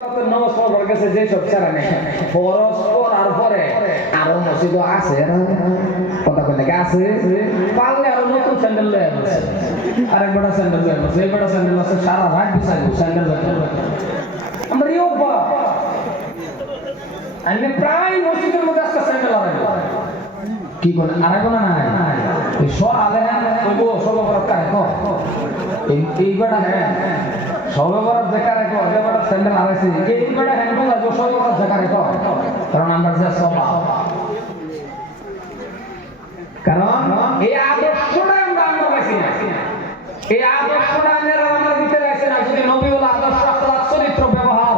নামাজ পড়ার কাছে যে সব ছাড়া নেই ফরজ পড়ার পরে আরো মসজিদ আছে কথা কই নাকি আছে পারলে আরো নতুন স্যান্ডেল লয়ে আছে আরেক বড় স্যান্ডেল লয়ে আছে এই বড় স্যান্ডেল আছে সারা রাত বিছাইবো স্যান্ডেল লয়ে আমরা ইও বা আমি প্রায় মসজিদের মধ্যে আজকে স্যান্ডেল লাগাই কি বলে আরেক না নাই এই সব আলে কইবো সব বড় কাজ কর এই বড় হ্যাঁ সর্ববার দেখা রেখো এবার স্যান্ডেল আড়াইছে এই বড় হ্যান্ডবল আছে সর্ববার দেখা রেখো কারণ আমরা যে সব কারণ এই আদর্শটা আমরা পাইছি না এই আদর্শটা আমরা ভিতরে আছে না যদি নবী ওয়ালা আদর্শ আখলাক চরিত্র ব্যবহার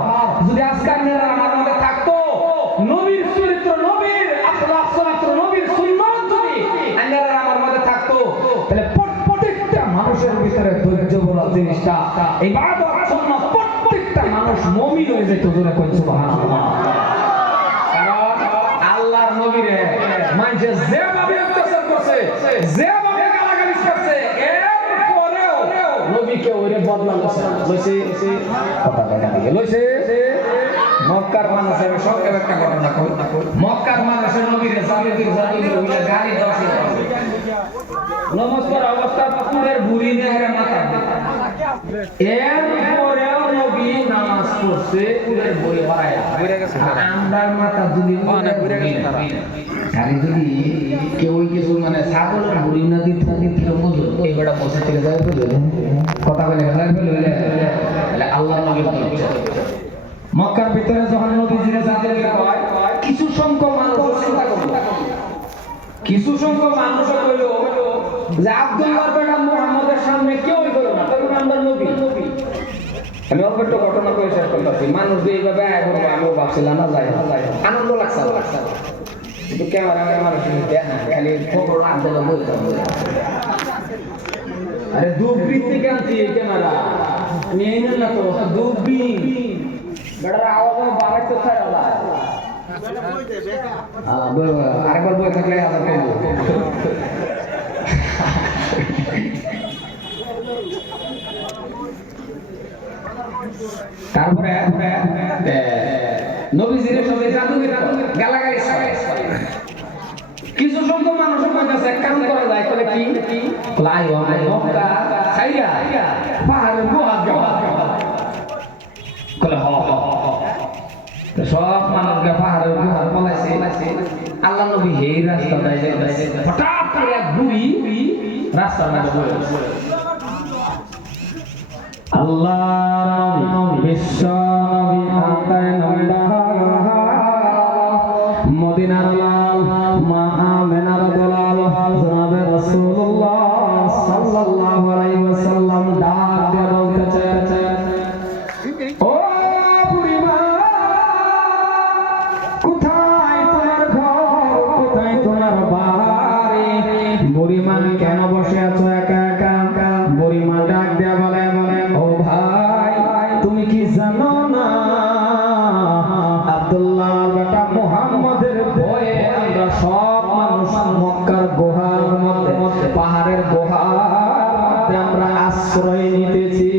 যদি আজকাল আমার মধ্যে থাকতো নবীর চরিত্র নবীর আখলাক চরিত্র নবীর সুন্নাত যদি আমার মধ্যে থাকতো তাহলে প্রত্যেকটা মানুষের ভিতরে ধৈর্য বলা জিনিসটা ইবাদত সুন্নাত প্রত্যেকটা মানুষ মুমিন হয়ে যেত জোরে কই সুবহানাল্লাহ কারণ আল্লাহর নবীরে মানুষে যেভাবে অত্যাচার করছে যেভাবে গালাগালি করছে এরপরেও নবীকে ওরে বদলা লইছে কথা কথা লইছে মক্কার মানুষের সঙ্গে একটা ঘটনা কই মক্কার মানুষের নবীরে জালিদের ওইলা গাড়ি দশে নমস্কার অবস্থা পুরের বুড়ি নেহরে মাথা এরপরেও নবী নামাজ পড়ছে পুরের বই ভরায়া আমরার মাথা যদি গাড়ি যদি কেউ কিছু মানে ছাগলের বুড়ি না দিতে মজুর এই বেটা বসে থেকে যায় কথা বলে আল্লাহ নবী মক্কার ভিতরে যখন নবীজিরা যাদেরকে কয় কিছু সংখ্যক মানুষ চিন্তা করল কিছু সংখ্যক মানুষ কইল যে আব্দুল্লাহর বেটা মুহাম্মদের সামনে কেউই করো না তখন আমরা নবী আমি অল্প একটা ঘটনা কই শেষ করতেছি মানুষ যে এইভাবে এখন আমিও ভাবছিলাম না যাই আনন্দ লাগছে কিন্তু ক্যামেরা মানুষ দেখা খালি খবর আব্দুল্লাহ বলতে আরে দুবৃত্তি কান্তি ক্যামেরা নিয়ে নেন না তো দুবি বেটার আওয়াজ বাড়াই তো ছাড়া আরেকবার বই থাকলে আবার করবো তারপরে নবীজির সঙ্গে জাদুগির গালাগালি কিছু সংখ্যক মানুষ কইতাছে কাম করা যায় বলে কি লাইও মক্কা খাইয়া পাহাড়ের গুহা যাওয়া কলে সব মানুষকে পাহাড়ের গুহার বলাইছে আল্লাহ নবী এই রাস্তাটায় যাইতেছে হঠাৎ করে এক বুড়ি রাস্তার মধ্যে বলে আল্লাহ বিশ্ব নবী আতায় মদিনার লাল মা আমেনার দলাল জনাবে রাসূলুল্লাহ সাল্লাল্লাহু আলাইহি ওয়াসাল্লাম ডাক দিয়ে বলতেছে ও বুড়িমা কোথায় তোমার ঘর কোথায় তোমার বাড়ি বুড়িমা কেন বসে আছো একা একা বুড়িমা ডাক দিয়ে বলে ও ভাই তুমি কি জানো না আব্দুল্লাহর বেটা মুহাম্মদের ভয়ে আমরা সব মানুষ মক্কার গুহার মধ্যে পাহাড়ের গুহার মধ্যে আমরা আশ্রয় নিতেছি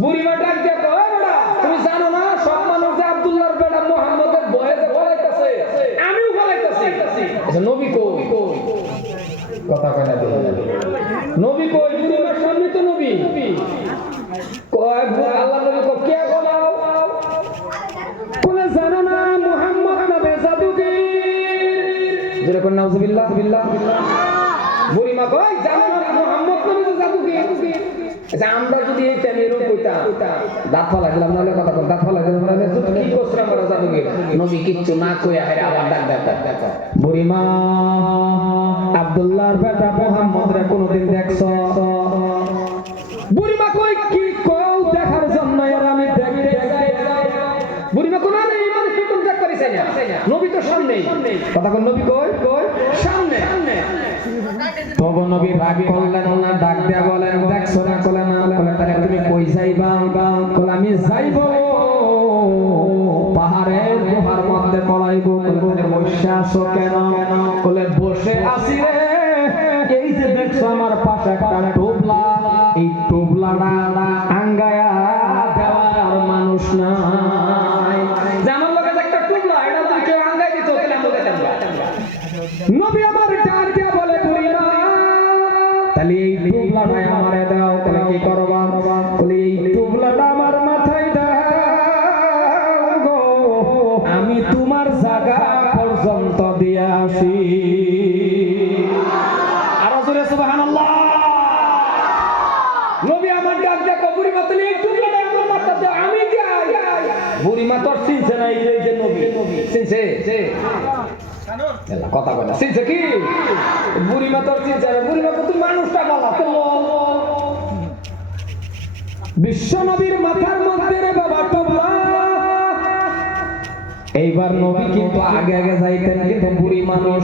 বুড়িমা ডাক দিয়ে কয় বেটা তুমি জানো না সব মানুষ যে আব্দুল্লাহর বেটা মুহাম্মদের ভয়ে যে বলাইতেছে আমিও বলাইতেছি আচ্ছা নবী কই কথা কয় না নবী কই বুড়িমার সামনে তো নবী কয় আল্লাহ নবী কো কে বলাও কোন জানো না মুহাম্মদ নবী জাদুগীর জোরে কোন নাউজুবিল্লাহ বুড়িমা কয় জানো না মুহাম্মদ নবী জাদুগীর আচ্ছা আমরা যদি এই টেনেরও কইতাম দাঁত ফলা গেলাম নাহলে কথা কম দাঁত ফলা গেলাম নাহলে কি কোসরা মারা জাদুগীর নবী কিচ্ছু না কইয়া হেরে আবার ডাক বুড়িমা আব্দুল্লাহর বেটা মুহাম্মদ রে কোনদিন দেখছ বুড়িমা কই কি কও দেখার জন্য এর আমি দেখতে যাই বুড়িমা কোন না ইমান কোন দেখ করিছে না নবী তো সামনেই কথা কোন নবী কই সামনে তবে নবী রাগ করলেন না ডাক দেয়া বলেন দেখছো না কলে না কলে তারে তুমি কই যাইবা কলে আমি যাইবো পাহাড়ের গুহার মধ্যে পলাইবো কলে বসে আছো কেন কলে বসে আছি রে এই যে দেখছো আমার পাশে একটা টোপলা এই টোপলাটা আঙ্গায়া চিনছে কথা বলে চিনছে কি বুড়িমা তোর চিনছে বুড়িমা তো তুই মানুষটা বলা তো বিশ্ব নবীর মাথার মধ্যে রে বাবা টুকরা এইবার নবী কিন্তু আগে আগে যাইতেন কিন্তু বুড়ি মানুষ